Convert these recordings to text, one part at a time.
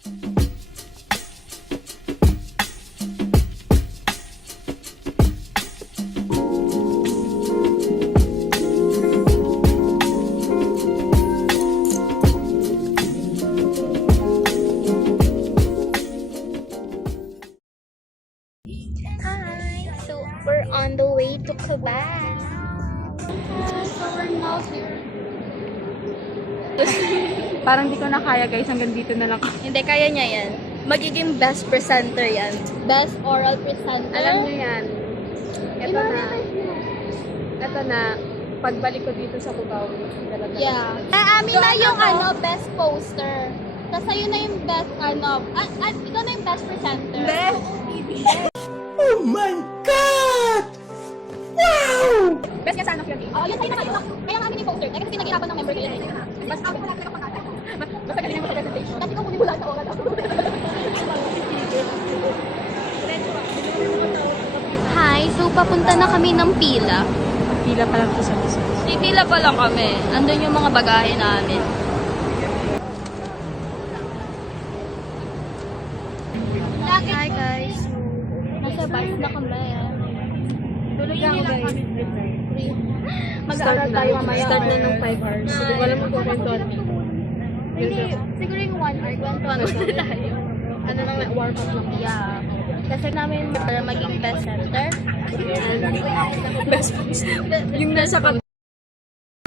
We're on the way to Quebec. So we're now here. Parang di ko na kaya guys, hanggang dito na lang. Hindi, kaya niya yan. Magiging best presenter yan. Best oral presenter. Alam niyo yan. Ito na. Pagbalik ko dito sa Cubao. Yeah. Amin na yung best poster. Tapos sa'yo na yung best ikaw na yung best presenter. Best! Oh my God! Wow! Best nga sana yun. Oh, yun sa'yo na kayo. Kaya nga amin yung poster. Kasi pinaghirapan ng member ko yun. Mas ako wala ka pangata. Basta galing mo sa presentation. Kasi kung muli sa oras ako. Hi, so papunta na kami ng pila. Pila pa lang ito sa business. Pipila pa lang kami. Andun yung mga bagahe namin. Hi guys. Nasa bus na kami. Tulog lang guys. Mag-aaral tayo mamaya. Start na ng 5 hours. Hindi ko alam kung kwentuhan. Hindi, siguro yung 1 hour. Kwentuhan tayo. Ano lang, warm up lang. Yeah. Kasi namin para maging best center. Best post. Yung nasa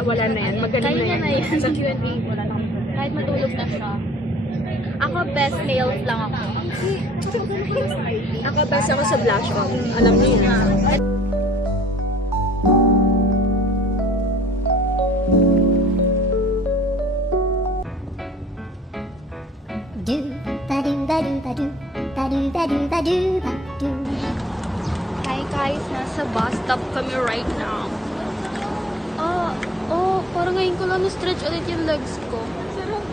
wala na yan. Magaling Kaya na na yan. Sa Q&A, wala na. Kahit matulog na siya. Ako best nails lang ako. Ako best ako sa blush on. Alam niyo yan. Do ba do ba do ba do ba do ba do ba do ba do. Hi guys, nasa bus stop kami right now. Parang ngayon ko lang na-stretch ulit yung legs ko. Sarap.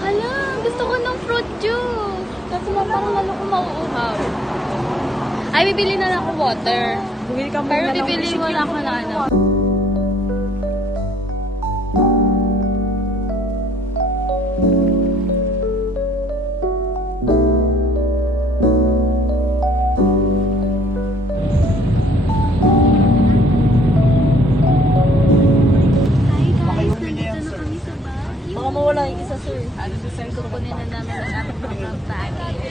Hala, gusto ko ng fruit juice. Kasi parang lalo ko mauuhaw. Ay, bibili na lang ako water. Bumili ka Pero muna ng bibili mo lang ako na ano. Baka mawala yung isa, sir. Kukunin na namin ang ating mga baggage.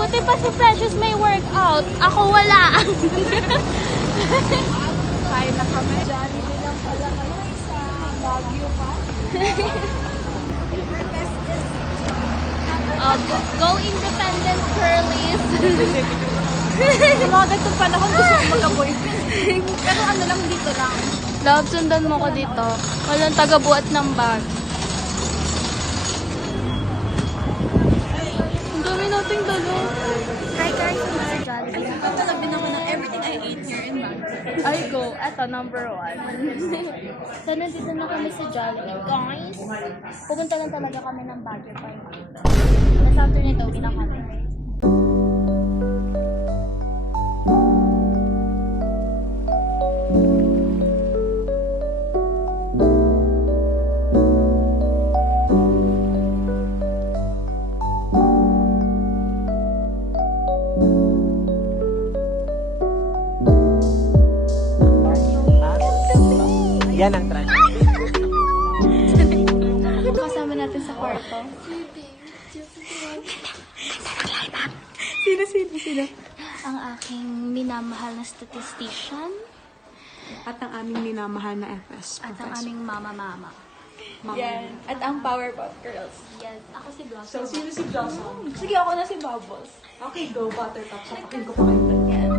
Buti pa si Precious may workout. Ako wala. Kain na kami. Jollibee lang pala kayo sa Baguio pa. Go independent girlies. Sa mga ganitong panahon, gusto ko magka-boyfriend. Pero ano lang, dito lang. Love, sundan mo ko dito. Walang taga-buhat ng bag. Ang dami nating dalo. Hi guys, I'm sa Jollibee. Sabi naman ng everything I ate here in Baguio. I go. Eto, number 1. So, nandito na kami sa Jollibee. Guys, pupunta lang talaga kami ng Baguio pa. Nasa afternoon ito, uwi na kami. Yan ang trans. Kasama natin sa kwarto. Sino? Ang aking minamahal na statistician At ang aming minamahal na FS at ang professor. aming mama-mama. Yan. At ang Powerpuff Girls. Yes, ako si Blossom. So, sino si Blossom? Sige, ako na si Bubbles. Okay, go, Buttercup. Sapakin ko pa kayo. Yan.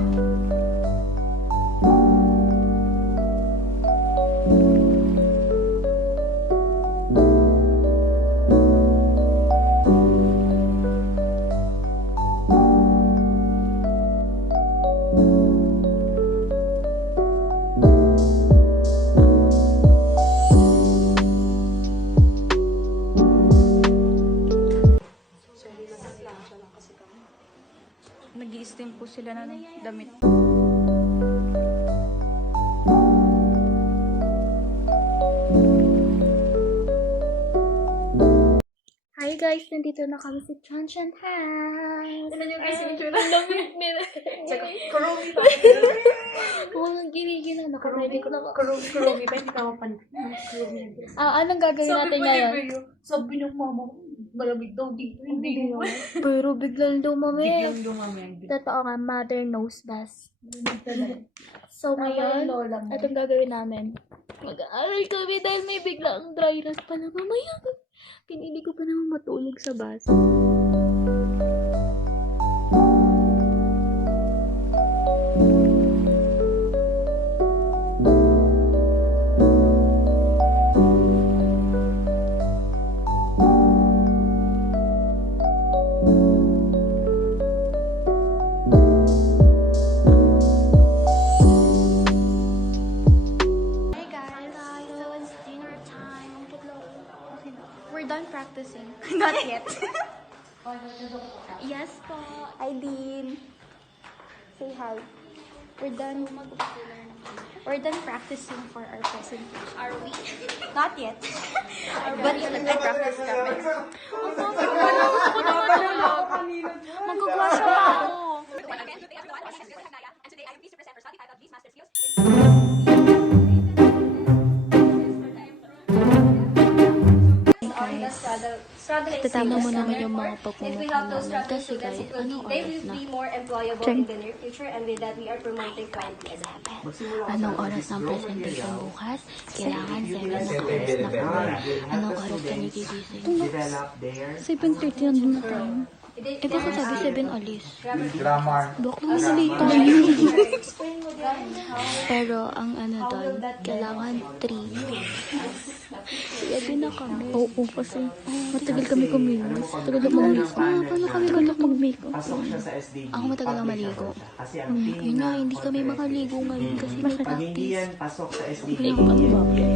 din po sila ng damit. Hi guys, nandito na kami sa Chanchan House. Ano yung guys, yung Ang lamig nila. Oo, nang ginigil na. Nakaready ko na. Kuromi ba? Hindi ka mapan. Anong gagawin natin ngayon? Sabi ng mama ko, malamig daw dito. Hindi mo. Pero biglang dumami. Biglang dumami. Totoo nga, mother knows best. So ngayon, itong gagawin namin. Mag-aaral kami dahil may biglang dryness pala mamaya. Pinili ko pa naman matulog sa bus. We're done practicing. Not yet. Yes po. Hi, Dean. Say hi. We're done practicing for our presentation. Are we? Not yet. But nag-practice kami. Magkagwasya pa ako. Tatama mo naman yung mga pagmumukha namin kasi guys, anong oras na? Anong oras ng presentation bukas? Kailangan 7 na oras na kami. Anong oras ka nagigising? 7:30 nandun na tayo. Eh bakit sabi 7 alis? Bak naman nalito yun. Pero ang ano doon, kailangan 3. Sabi na kami. Oo, kasi matagal kami kumilos. Matagal lang mag-makeup. Paano kami balak mag-makeup? Ako matagal lang maligo. Yun nga, hindi kami makaligo ngayon kasi may practice. Hindi ako kami bakit.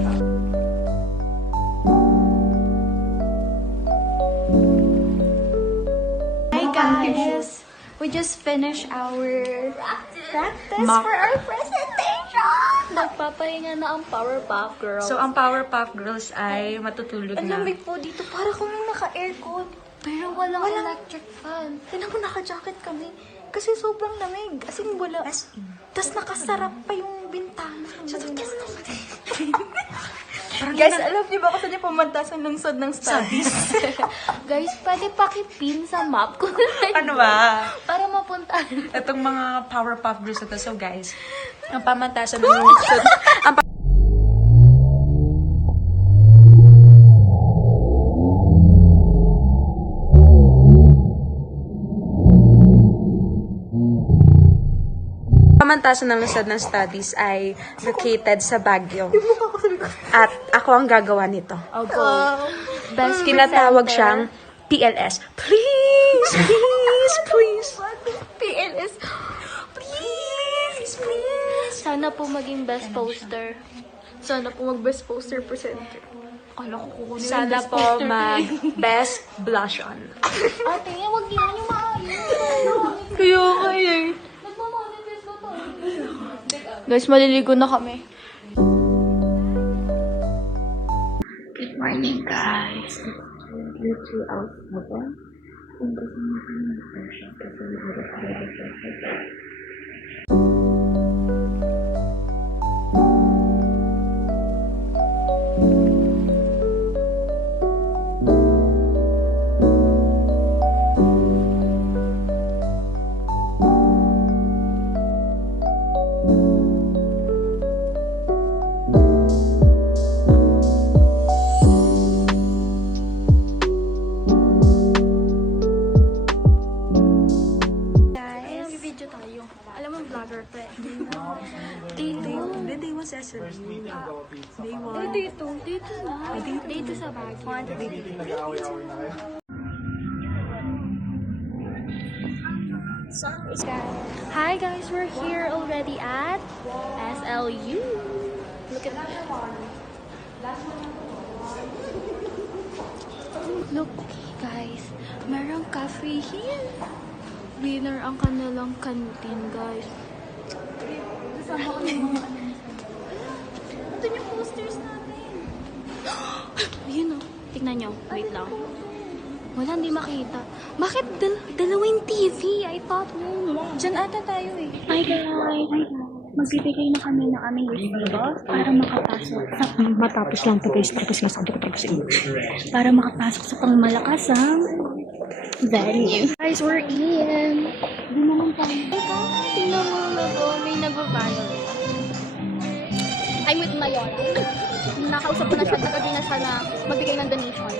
Hi guys! We just finished our practice for our presentation! Nagpapahinga na ang Powerpuff Girls. So, ang Powerpuff Girls ay matutulog Ang na. lamig po dito. Para kami naka-aircon. Pero walang electric fan. Tinan mo, naka-jacket kami. Kasi sobrang lamig. As in, wala. Tapos nakasarap pa yung bintana. Guys, alam niyo ba kasi di pumunta sa lungsod ng studies? Guys, pwede pakipin sa map ko. Ano ba? Para mapuntahan. Itong mga Powerpuff Girls na to. So, guys, ang pamantasan ng lungsod. Pamantasan ng lungsod ng studies ay located sa Baguio. At ako ang gagawa nito. Best Tinatawag siyang PLS. Please, please, please. PLS. Please, please. Sana po maging best poster. Sana po mag-best poster presenter. Kala ko kukunin yung Sana best po poster. mag-best blush on. Ate, wag yun yung maayos. Kaya kaya. Nagmamanifest na tayo. Guys, maliligo na kami. Good morning guys. YouTube out mo ba? Kung gusto mo ka ng version kasi oras na version. Video tayo. Alam mo, vlogger to eh. Day 1 session. Day 1. Dito na. Dito sa Baguio. Hi guys, we're here already at SLU. Look at that. Look guys, merong cafe here. Winner ang kanilang canteen, guys. Ito yung posters natin. Ayun o. Tignan nyo. Wait lang. Wala, hindi makita. Bakit dalawang TV? I thought yun. Diyan ata tayo eh. Hi guys! Magbibigay na kami ng aming resibo para makapasok sa matapos lang to guys. Tapos nga sabi ko tapos yun. Para makapasok sa pangmalakasang venue. Guys, we're in! Hindi naman tayo. Tingnan mo na to. May nagbabayad. I'm with Mayola. Nakausap ko na siya. Nagagawin na siya na magbigay ng donation.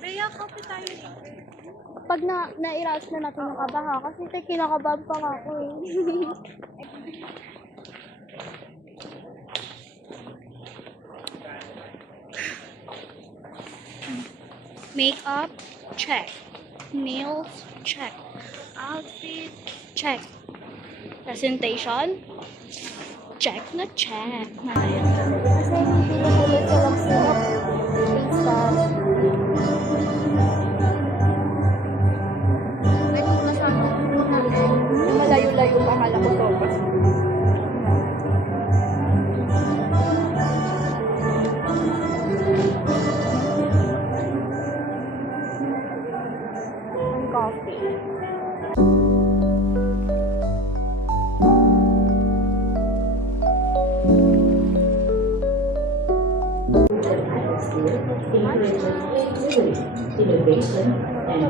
Rhea, copy tayo dito. Pag na-iras na natin ang kabaha, kasi kinakabahan pa nga ako eh. Makeup, check. Nails, check. Outfit, check. Presentation, check na check. Kasi hindi pinahulog ko lang sa face mask. Malayo-layo pa, akala ko sopas. Coffee.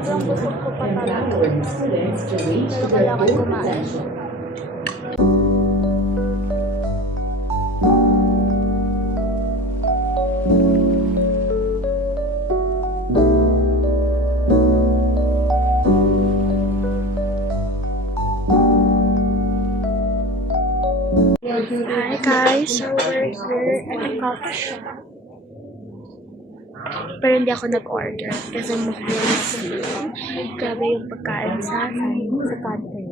Sobrang busog ko pa talaga. Pero kailangan kumain. Hi guys, so we're here at the coffee shop. Pero hindi ako nag-order kasi grabe yung pagkain sa country.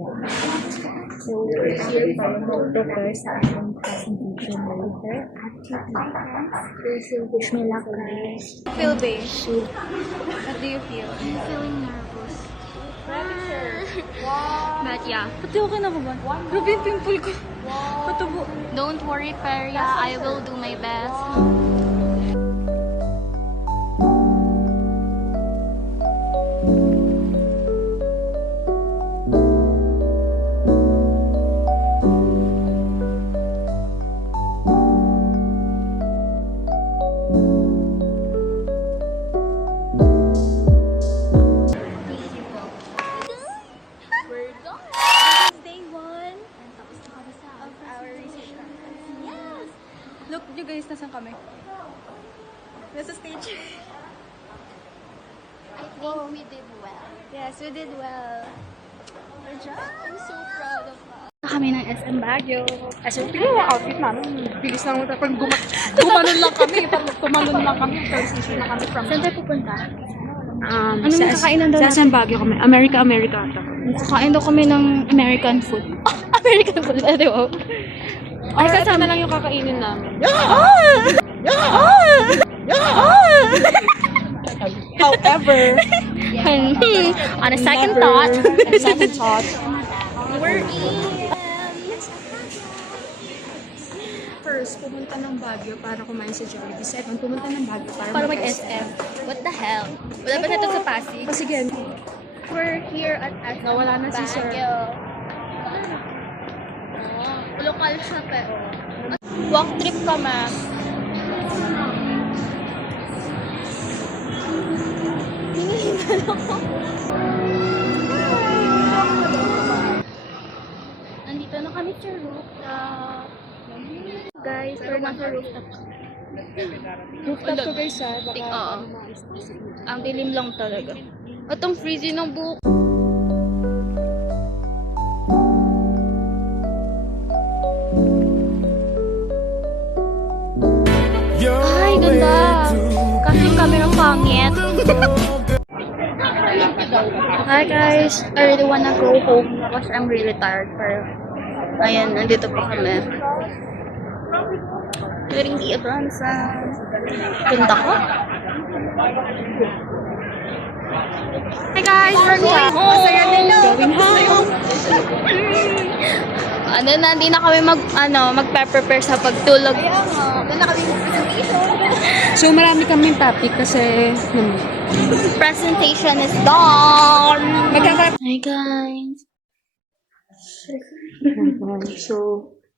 So we're here para mag-prepare sa ating presentation later at wish me luck guys. Feel babe. What do you feel? I'm feeling nervous. But yeah. Pati okay na ko ba? Grabe yung pimple ko. Patubo. Don't worry, Peria. I will do my best. Day 1 of our research. Yes! Look, you guys, nasan kami? Nasa stage. I think we did well. Yes, we did well. Good job! I'm so proud of us. Kami ng SM Baguio. Kasi tingnan mo outfit namin. Bilis lang ito. Pag gumanon lang kami. Pag gumanon lang kami. Transition na kami from... Saan tayo pupunta? Anong kakainan daw Sa San Baguio kami. America ata. Kakain daw kami ng American food. American food, di ba? Ay, kasama na lang yung kakainin namin. However, On a second thought, We're in! First, pumunta ng Baguio para kumain sa Jollibee. Second, pumunta ng Baguio para mag-SM. What the hell? Wala ba na ito sa Pasig? Kasi again, We're here at SM Nawala na si Sir. Baguio. Lokal siya pero. Walk trip kami. Hinihingal ako. Nandito na kami sa rooftop. Guys, we're nasa rooftop. rooftop to guys ha. Baka Oo. Ang dilim lang talaga. At ang freezing ng buhok. Ay, ganda! Kasi yung camera pangit. Hi guys! I really wanna go home because I'm really tired. Pero, ayan, nandito pa kami. gathering di Advanza. Ganda ko. Hi guys, we're going home. Hindi na kami magpe-prepare sa pagtulog. So, marami kaming topic kasi Presentation is done. Hi guys. So,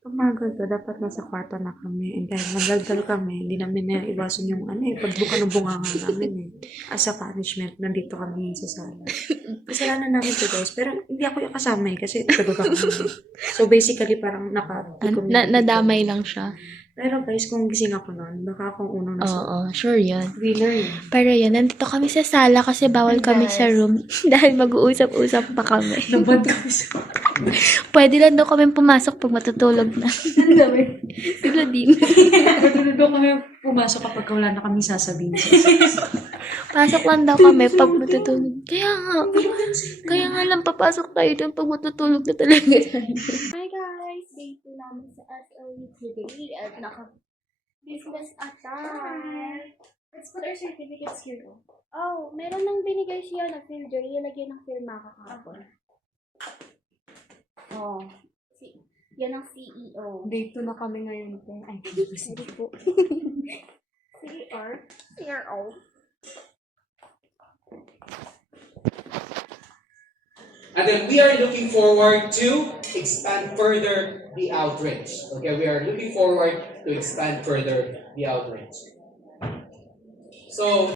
pag mga ganito, dapat nasa kwarto na kami. And dahil nagdaldal kami, hindi namin na iwasan yung pagbuka ng bunganga namin As a punishment, nandito kami sa sala. Kasalanan namin to guys, pero hindi ako yung kasama kasi taga kami. So basically, parang Nadamay lang siya. Pero guys, kung gising ako noon, baka akong unang nasa Oo, sure yun. winner Pero yan, nandito kami sa sala kasi bawal kami sa room dahil mag-uusap-usap pa kami. Nabad kami sa Pwede lang daw kami pumasok pag matutulog na. Sila din. Pwede daw kami pumasok kapag wala na kami sasabihin. Pasok lang daw kami pag matutulog. Kaya nga lang papasok tayo doon pag matutulog na talaga tayo. Hi guys! Day 2 namin sa SLU today at naka-business attire. Let's put our certificates here. Oh, meron nang binigay siya na film joy. Ilagyan ng film makakapon. Oh, yan ang CEO. Day 2 na kami ngayon. Ay, Sorry po. CRO. And then we are looking forward to expand further the outreach. Okay, we are looking forward to expand further the outreach. So,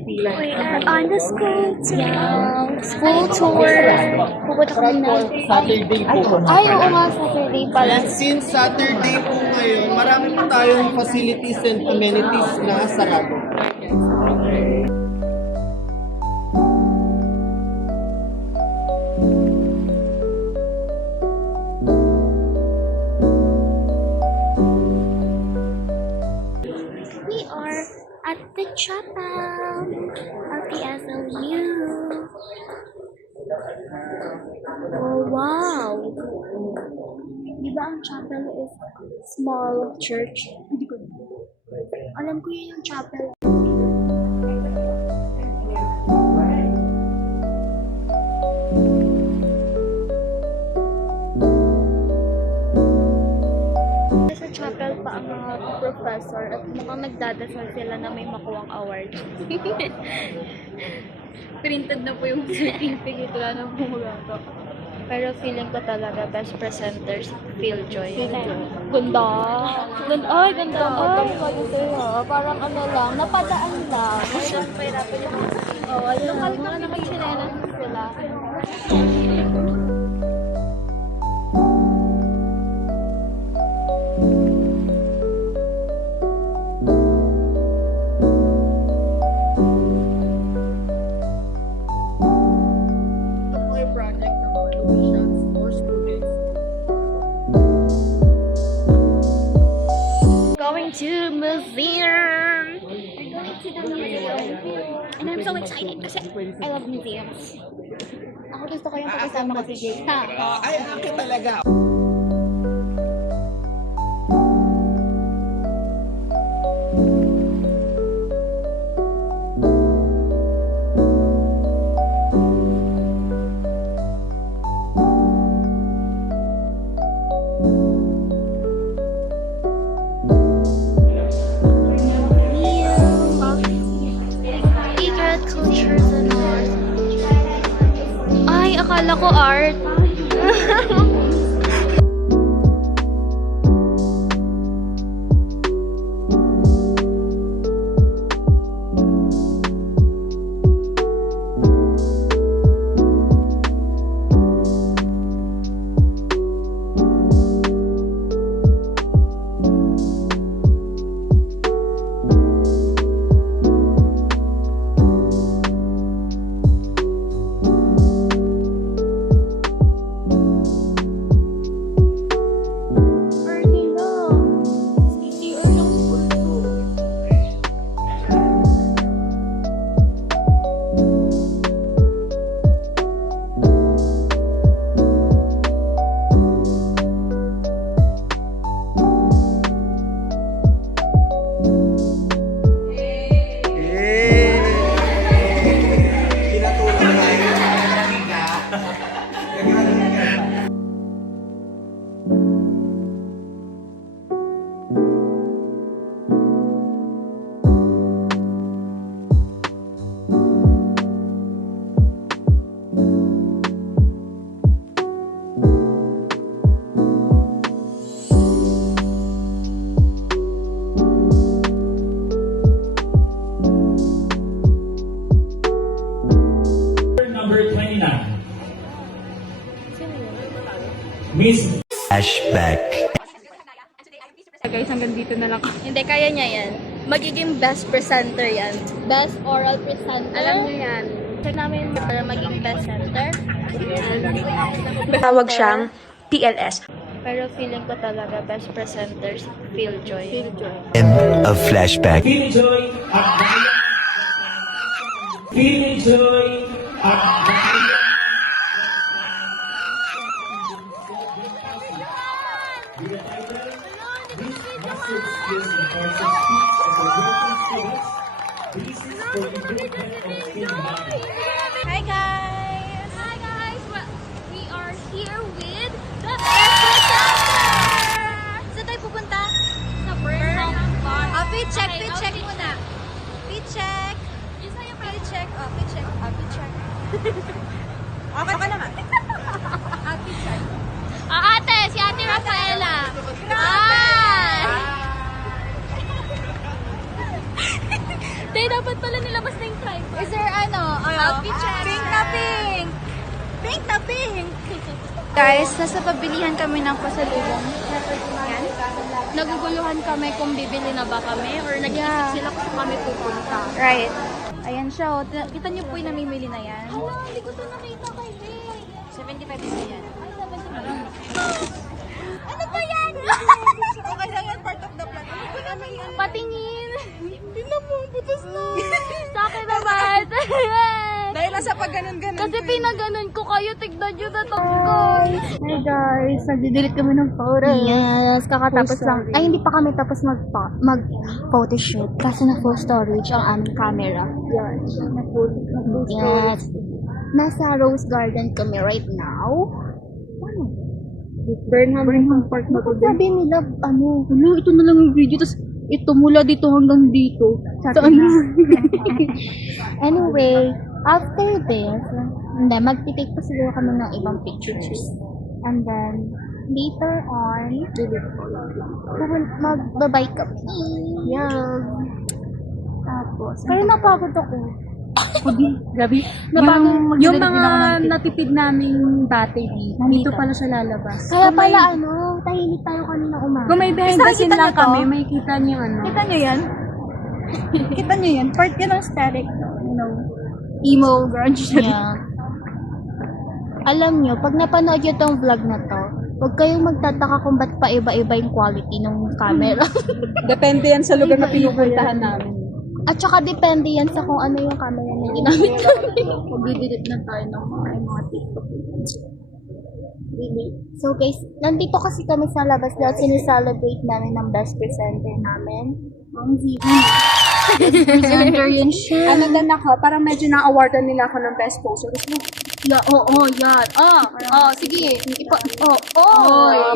We are on the school tour. School tour. Pupunta kami na. Saturday po. Ay, oo nga, Saturday pala. Since Saturday po ngayon, marami po tayong facilities and amenities na sarado. We are at the chapel of the SLU. Oh, wow! Di ba ang chapel is small church? Hindi ko. Alam ko yun yung chapel. Sa chapel pa ang mga professor at mukhang nagdadasal sila na may makuwang award. Printed na po yung certificate, wala na pumulato. Pero feeling ko talaga best presenters, Philjoy. Ganda. Ay, ganda. Ay, ganda. Parang ano lang, napadaan lang. Pahirapan yung lokal na naman chinelas sila. Going to museum. We're going to the museum. And I'm so excited kasi I love museums. Ako gusto ko yung pagkasama ko si Jay. Ay, akin talaga. Secret cultures and art. Ay, akala ko art. Flashback. Guys, hanggang dito na lang. Hindi, kaya niya yan. Magiging best presenter yan. Best oral presenter. Alam niyo yan. Gusto namin para maging best center. Tawag siyang TLS. Pero feeling ko talaga best presenters, feel joy. End of flashback. Hi guys! Hi guys! We are here with the best presenter! Saan tayo pupunta? Sa Burnham Bar. Fit check Okay, muna. Fit check. Yung sa'yo, Fit check. Fit check. Fit check. Okay naman. Fit check. ate! Si Ate Rafaela! Hi! Tay, dapat pala nilabas na yung tripod. Is there Outfit check. Pink na pink. Pink na pink. Guys, nasa pabilihan kami ng pasalubong. Yan. Naguguluhan kami kung bibili na ba kami or nag-iisip sila kung kami pupunta. Right. Ayan siya. Oh. Kita niyo po yung namimili na yan. Hindi ko ito nakita kay May. 75 na yan. Ay, 70. Ano ba yan? Okay lang yan. Part of the plan. Ano ba naman yan? Patingin. Hindi na mo. Butas na. Sa akin naman. Dahil nasa pag ganun-ganun. Kasi pinaganon ko kayo. Tignan nyo na top ko. Hey guys, nagdidelete kami ng photo. Yes, kakatapos lang. Ay, hindi pa kami tapos mag-photoshoot. Kasi na full storage ang aming camera. Yan. Yes. Nasa Rose Garden kami right now. Burnham Park na to din. Sabi nila, ito na lang yung video. Tapos, ito mula dito hanggang dito. Saan? Anyway, after this, hindi, magtitake pa siguro kami ng ibang pictures. And then, later on, magbabay kami. Yeah. Tapos, pero napagod ako. Grabe. Yung mga natipid naming battery, dito pala siya lalabas. Kaya pala, tahimik tayo kanina umaga. Kung may behind the scene lang kami, may kita niyo Kita nyo yan? Kita nyo yan? Part yan ng static. Emo grunge. Yeah. Alam nyo, pag napanood nyo tong vlog na to, huwag kayong magtataka kung ba't pa iba-iba yung quality ng camera. Depende yan sa lugar na pinupuntahan namin. At saka depende yan sa kung ano yung camera na ginamit namin. Mag-delete na tayo ng mga TikTok. Really. So guys, nandito kasi kami sa labas dahil sineselebrate namin ng best presenter namin. Ang best presenter yan siya. Ano din ako, parang medyo na-awardan nila ako ng best poster. Yeah, yan. Sige.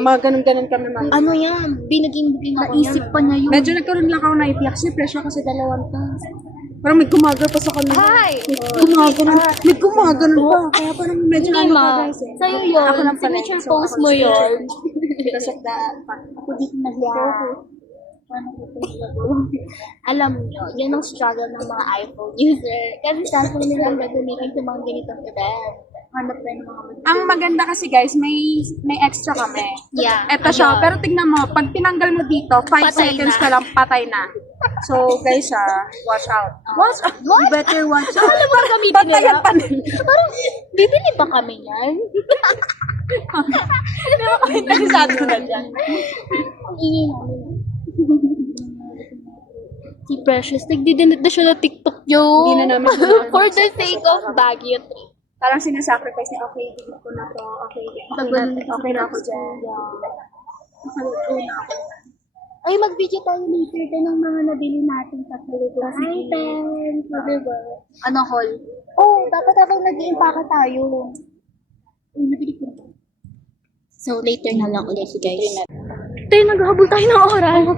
Mga ganun-ganun kami man. Ano yan? Binaging ako Naisip pa niya yun. Medyo nagkaroon lang ako naipiyak. Siyempre siya kasi 2 times. Parang may gumagal pa sa kanila. Hi! May gumaganon pa. Kaya parang medyo Hindi pa ma. guys eh. Sa'yo yun. Ako lang pala. Signature So, post ako mo signature. yun. Because of that. Ako dito nag-go. Alam nyo, yun ang struggle ng mga iPhone user. Kasi cellphone nila ang gagamitin sa mga ganitong event. Hanap na ng mga Ang maganda kasi guys, may extra kami. Yeah. Eto siya. Pero tingnan mo, pag tinanggal mo dito, 5 Patay seconds na. pa lang, patay na. So guys, watch out. Watch out. You better watch out. Alam mo gamitin nila? Patayan pa nila. Parang, bibili ba kami yan? Nagsasabi ko na dyan. Ang ingay namin. Si Precious, nagdi-delete na siya na TikTok nyo. Hindi na namin siya For the sake of Baguio trip. Parang sinasacrifice niya, okay, delete ko na to. Okay na ako dyan. Ay, mag-video tayo later din ng mga nabili natin sa Philippines. Hi, Ben! So, diba? Ano haul? Dapat habang nag-iimpaka tayo. Ay, nabili ko. So, later na lang ulit, guys. Tayo, naghahabol tayo ng oras.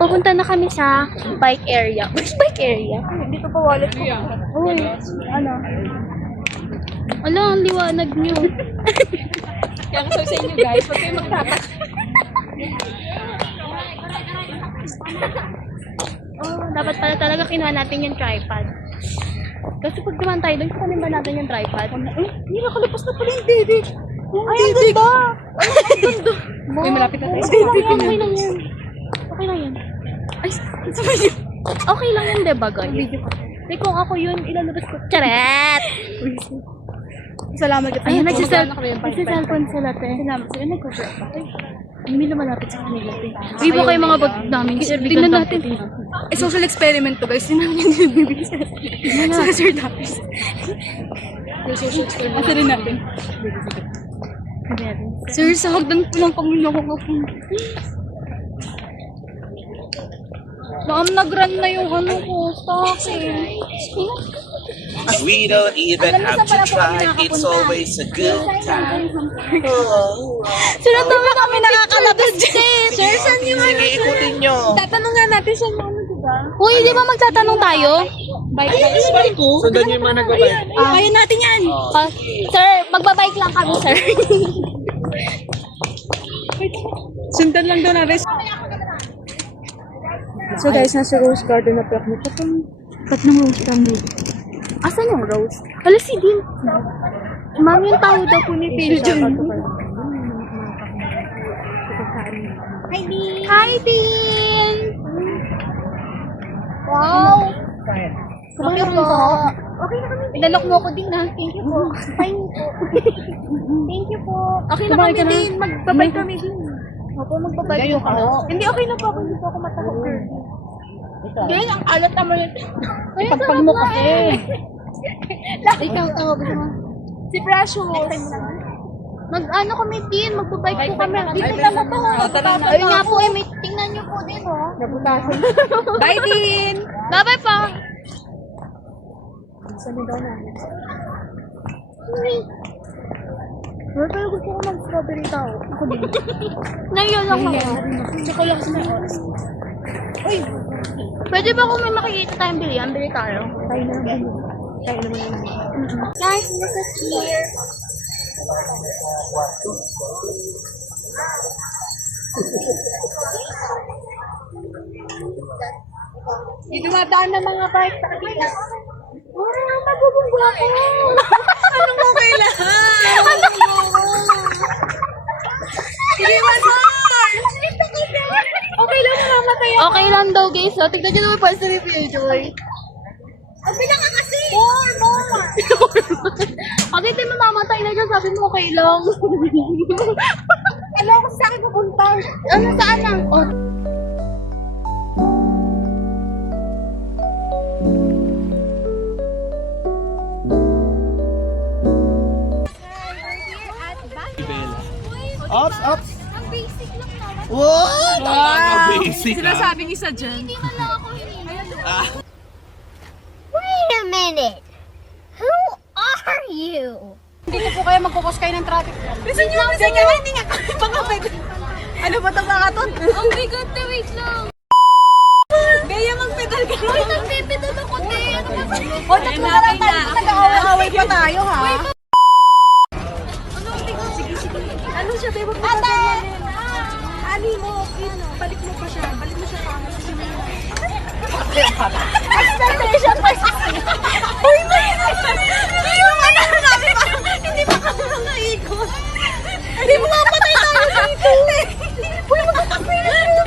Pupunta na kami sa bike area. Which bike area? Dito pa wallet ko. Ano? Ang liwanag nyo. Kaya ko sa inyo guys, huwag kayo magtatak. Dapat pala talaga kinuha natin yung tripod. Kasi pag duman tayo doon, kunin ba natin yung tripod? Hindi, nakalabas na pala yung baby. Ay, ang ganda! Ay, malapit na tayo. Okay lang yan. Okay lang yan. Ay, okay lang yan, diba, guys? Like, kung ako yun, ilalabas ko. Charet! Salamat kita. Ayun, nagsiselfon sila, te. Salamat sila. Nagko-share pa. Hindi na malapit sa kanila, te. Uy, ba kayo mga bag namin? Tingnan natin. Eh, social experiment to, guys. Tingnan natin yung bibigay sa Sir Dappers. Asa rin natin. Sir, sa hagdan po lang kami nakakapunta. Ma'am, nag-run na yung ano ko sa akin. We don't even have to try. It's always a good time. Sir, ang dami kami nakakalabas dyan. Sir, saan yung ano? Sige, ikutin nyo. Tatanong nga natin saan yung ano, diba? Uy, di ba magtatanong tayo? Bike ko. Sundan nyo yung mga nag-bike. Kaya natin yan. Sir, magbabike lang kami, sir. Sundan lang daw natin. So guys, nasa Rose Garden na po ako. Ba't ng rose kami? Asan yung rose? Hala, si Dean. Ma'am, yung tao daw po ni Phil dyan. Hi, Dean. Hi, Dean. Wow. Okay po. Okay na kami. Inalok mo ako din na. Thank you po. Fine po. Thank you po. Okay na kami din. Magbabay kami din. Opo, magbabay po kami. Hindi, okay na po ako. Hindi po ako matahok. Guys, ang alat naman yun. Pagpag mo kasi. Ikaw, tawag mo. Si Precious. Mag-ano kami din, magbabike po kami. Dito na mo to. Ayun nga po, may tingnan nyo po din, oh. Bye, Dean! Bye-bye pa. Pero gusto ko mag-strawberry tao. Ako din. Ngayon lang ako. Gusto ko lang sa may oras. Uy! Pwede ba kung may makikita tayong bilihan? Bili tayo. Tayo na lang. Tayo naman naman. Guys, look at here. Dito dumadaan ng mga bike sa kanila. Oh, nabubunggo ako. Anong okay lang? Sige, one more! Okay lang, mamamatay ako. Okay lang daw, guys. So, tignan nyo naman pa sa review, Joy. Sabi ka kasi! More! Kasi di mamamatay na dyan, sabi mo okay lang. Alam ko sa akin pupunta. Ano, saan lang? Oh. Ups, ups. Ang basic lang naman. Wow! Basic, Sinasabing isa dyan. Hindi man lang ako hiningi. Wait a minute. Who are you? Dito po kayo magkukos kayo ng traffic. Listen nyo, hindi nga kami baka pwede. Ano ba ito mga ton? Oh my God, wait lang. Gaya magpedal ka Uy, nagpipidal ako, te. Ano ba ba? O, tatlo na lang tayo. Nag-away pa tayo, ha? Ano siya, babe? Ate! Ali mo, balik mo pa siya. Balik mo siya pa. Expectation pa siya. Uy, yung ano namin, hindi pa kami nakaikot. Hindi mo mapatay tayo dito. Uy, makapatay na tayo.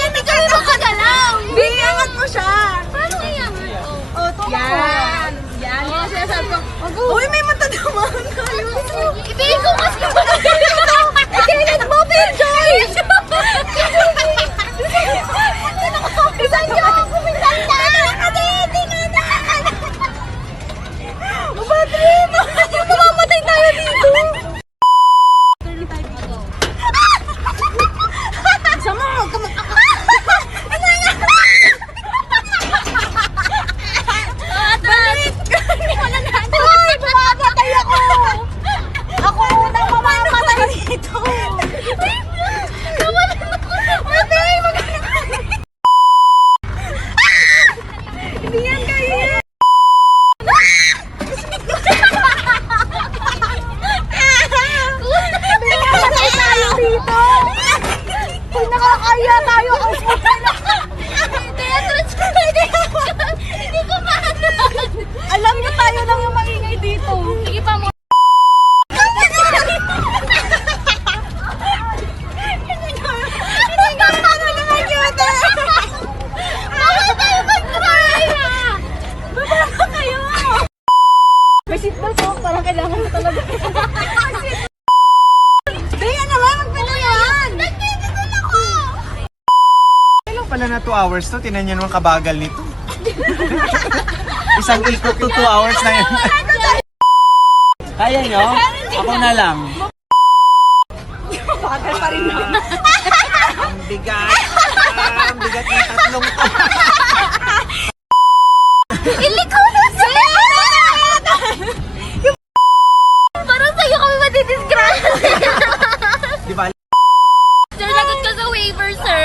Hindi kayo makagalaw. Iangat mo siya. Paano iangat? O, tulak mo. Yan. Yan. Sinasabi ko. Uy, may matadamaan tayo. Ibigay ko kasi yung Kailan mo, Bill Joy? Isan niyo ako kumintanda. Kasi hindi nga nakakala. Bakit? Mamamatay tayo dito. Sama, huwag ka ano nga? Balik! Wala na. Hoy, mamamatay ako. Ako unang mamamatay dito. Nawalan ako. Ate, seatbelt ko. Parang kailangan mo talaga. Kaya naman, magpinayan! Nagtitigil ako! Kailan pala na 2 hours to? Tinan niyo naman kabagal nito. Isang ikot to 2 hours na yun. Kaya nyo? Ako na lang. Bagal pa rin naman. Ang bigat. Ang bigat ng tatlong to. Iliko na sir! Parang sa'yo kami matidisgrasya. Di ba? Sir, lagot ka sa waiver, sir.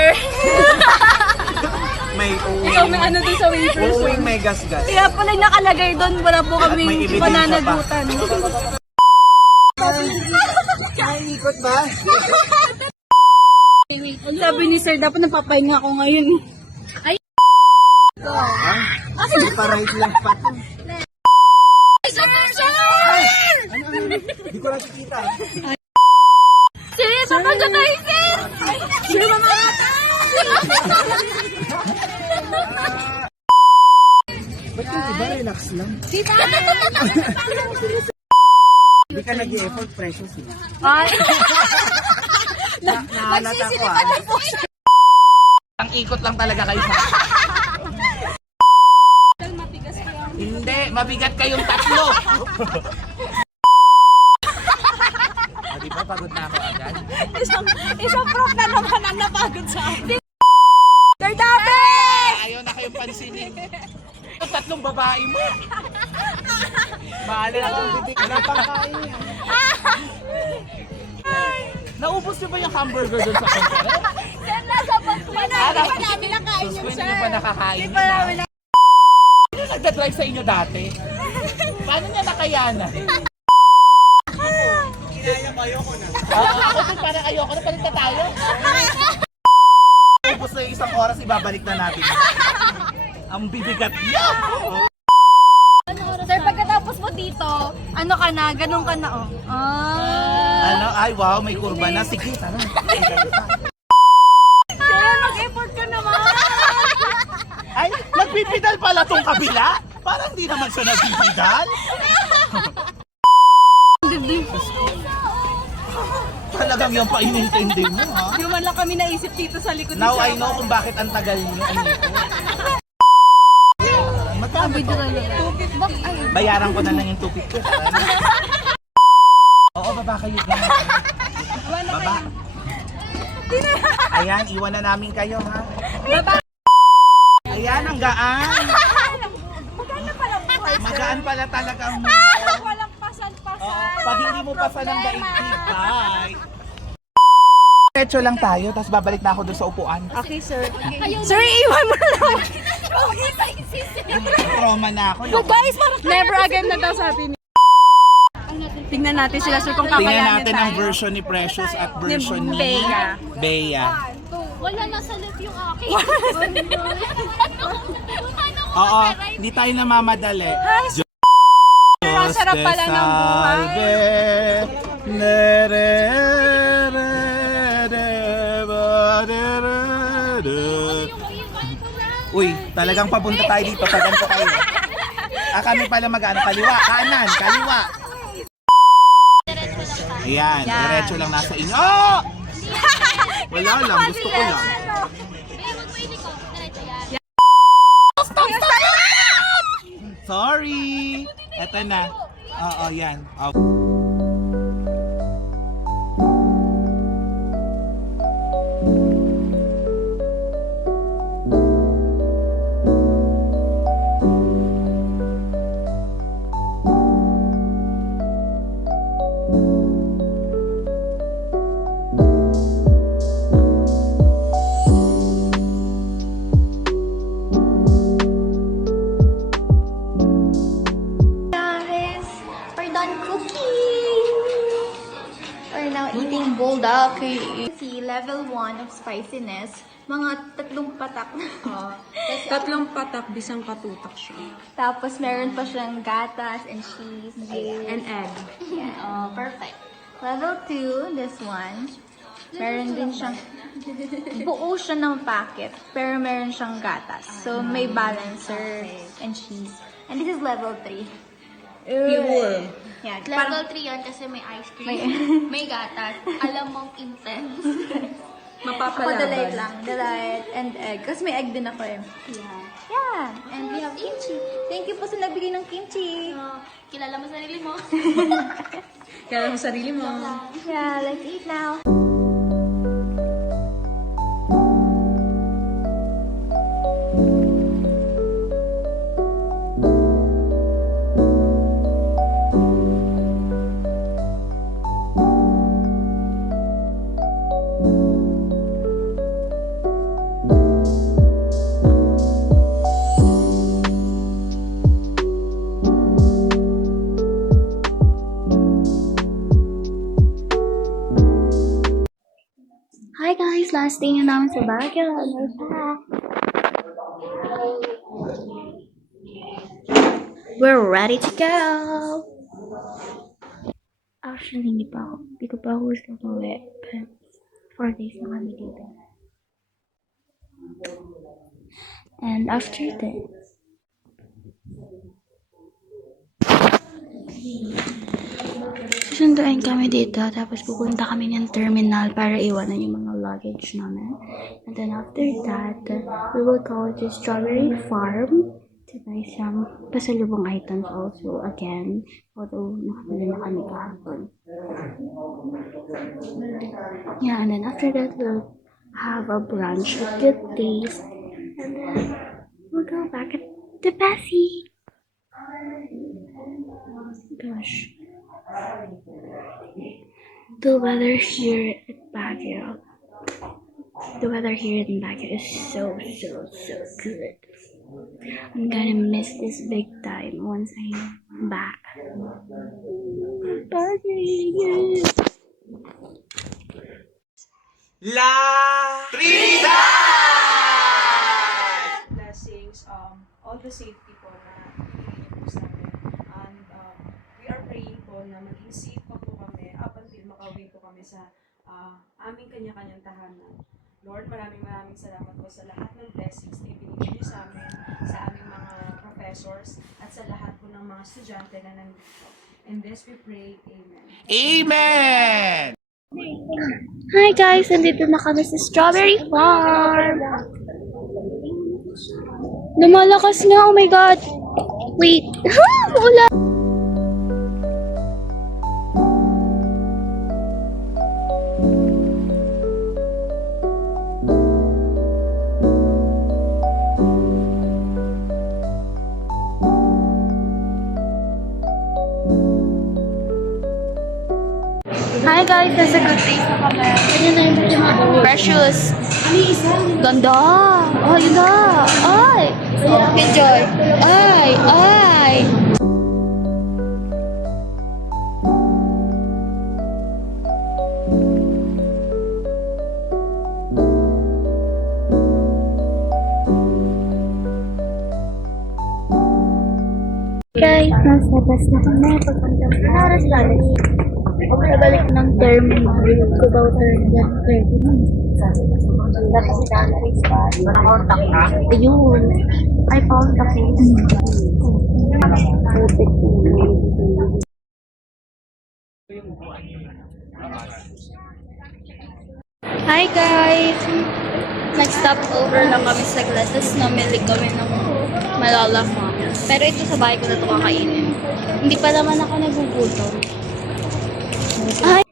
May Ikaw may ano doon sa waiver, sir. uuwing may gas-gas. Kaya pala nakalagay doon, wala po At may kaming ebidensya pananagutan. Ay, ikot ba? Sabi ni sir, dapat napapahinga ako ngayon. Ay! Hindi pa right lang pa to. Sir! Sir! Hindi ko nakikita. Sir, papaga tayo, sir! Sir, mamata! Ba't yung iba relax lang? Diba? Hindi ka nag-i-effort, precious eh. Ay! Nahalata ko ah. Ang ikot lang talaga kayo sa Hindi, mabigat kayong tatlo. Di ba pagod na ako agad? Isang prof na naman ang napagod sa akin. Sir Dabe! Ayaw na kayong pansinin. Ito tatlong babae mo. Mahalin ako ang bibig ng pangkain. Naubos niyo ba yung hamburger doon sa conference? Sir, nasa pagpunan. Hindi pa namin nakain yun, Hindi sir. niyo pa nakakain. Hindi pa namin nakain. Sino nagdadrive sa inyo dati? Paano niya nakayanan? Kinaya ko, ayoko na. Ako din parang ayoko na, balik na tayo. Ubus na yung isang oras, ibabalik na natin. Ang bibigat niya! Sir, pagkatapos mo dito, ano ka na, ganun ka na, oh. Ano? Ay, wow, may kurba na. Sige, tara. Sir, mag-effort ka naman. Ay, nagpipidal pala tong kabila? Parang di naman siya nagpipidal. Talagang yung painintindi mo, ha? Hindi man lang kami naisip dito sa likod. Now I know kung bakit ang tagal niyo. Magkano to? Bayaran ko na lang yung 250. Oo, baba kayo. Baba. Ayan, iwan na namin kayo, ha? Ayan, ang gaan. Magaan pala talaga ang mundo. Walang pasan-pasan. Pag hindi mo pasan ang daigdig, bye. Diretso lang tayo, tapos babalik na ako doon sa upuan. Okay, sir. Sir, iwan mo na lang. Trauma na ako. So guys, never again na daw sabi ni. Tingnan natin sila, sir, kung kakayanin Tingnan natin ang tayo. version ni Precious at version ni Bea. Bea. Wala na sa left yung akin. Oo, hindi tayo namamadali. Ang sarap pala ng buhay. Uy, talagang papunta tayo dito. Paganto kayo. Kami pala mag-ano, kaliwa, kanan, kaliwa. Ayan, diretso lang nasa inyo. Oh! Wala lang, gusto ko lang. Sorry! Eto na. Oo, yan. Okay. Guys, we're done cooking. We're now eating boldaki. See, level 1 of spiciness. Mga 3 patak. Tatlong patak, bisang katutak siya. Tapos meron pa siyang gatas and cheese. And egg. Yeah, oh, perfect. Level 2, this one. Meron din siyang, buo siya ng packet, pero meron siyang gatas. So, may balancer and cheese. And this is level 3. Yan. Level 3 yan kasi may ice cream, may gatas. Alam mong intense. Mapapalaban. lang. Delight and egg. Kasi may egg din ako eh. Yeah. And we have kimchi. Thank you po sa nagbigay ng kimchi. Kilala mo sarili mo. Kaya mo sarili mo. Yeah, let's eat now. Hi guys! Last day na namin sa Baguio. We're back. We're ready to go! Actually, hindi ko pa ako gusto umuwi. But 4 days na kami dito. And after this, susunduin kami dito, tapos pupunta kami ng terminal para iwanan yung mga luggage namin. And then after that, we will go to Strawberry Farm to buy some pasalubong items also again, although nakabili na kami kahapon. Yeah, and then after that, we'll have a brunch at Good Taste, and then we'll go back to Pasig. Gosh. The weather here in Baguio is so good. I'm gonna miss this big time once I'm back. Baguio. La Trinidad! Blessings, all the safety po na ibigay niyo po sa amin. And we are praying po na maging safe pa po kami up until makauwi po kami sa aming kanya-kanyang tahanan. Lord, maraming salamat po sa lahat ng blessings na ibinigay niyo sa amin, sa aming mga professors, at sa lahat po ng mga estudyante na nandito. In this we pray, Amen. Amen! Hi guys! Nandito na kami sa Strawberry Farm! Lumalakas nga! Oh my God! Wait! Ulan! Hi guys! Nasa Good Taste na kami. Precious! Ganda! Ay, ganda! Ay! Enjoy! Ay! Ay! Guys, nasa bus na kami. Papunta sa Rosales. Pabalik ng terminal. Cubao terminal. Ayun. I found the place. Hi guys! Nag-stop over lang kami sa glasses. Namili kami ng malalama. Pero ito sa bahay ko na ito kakainin. Hindi pa naman ako nagugutom. Ay!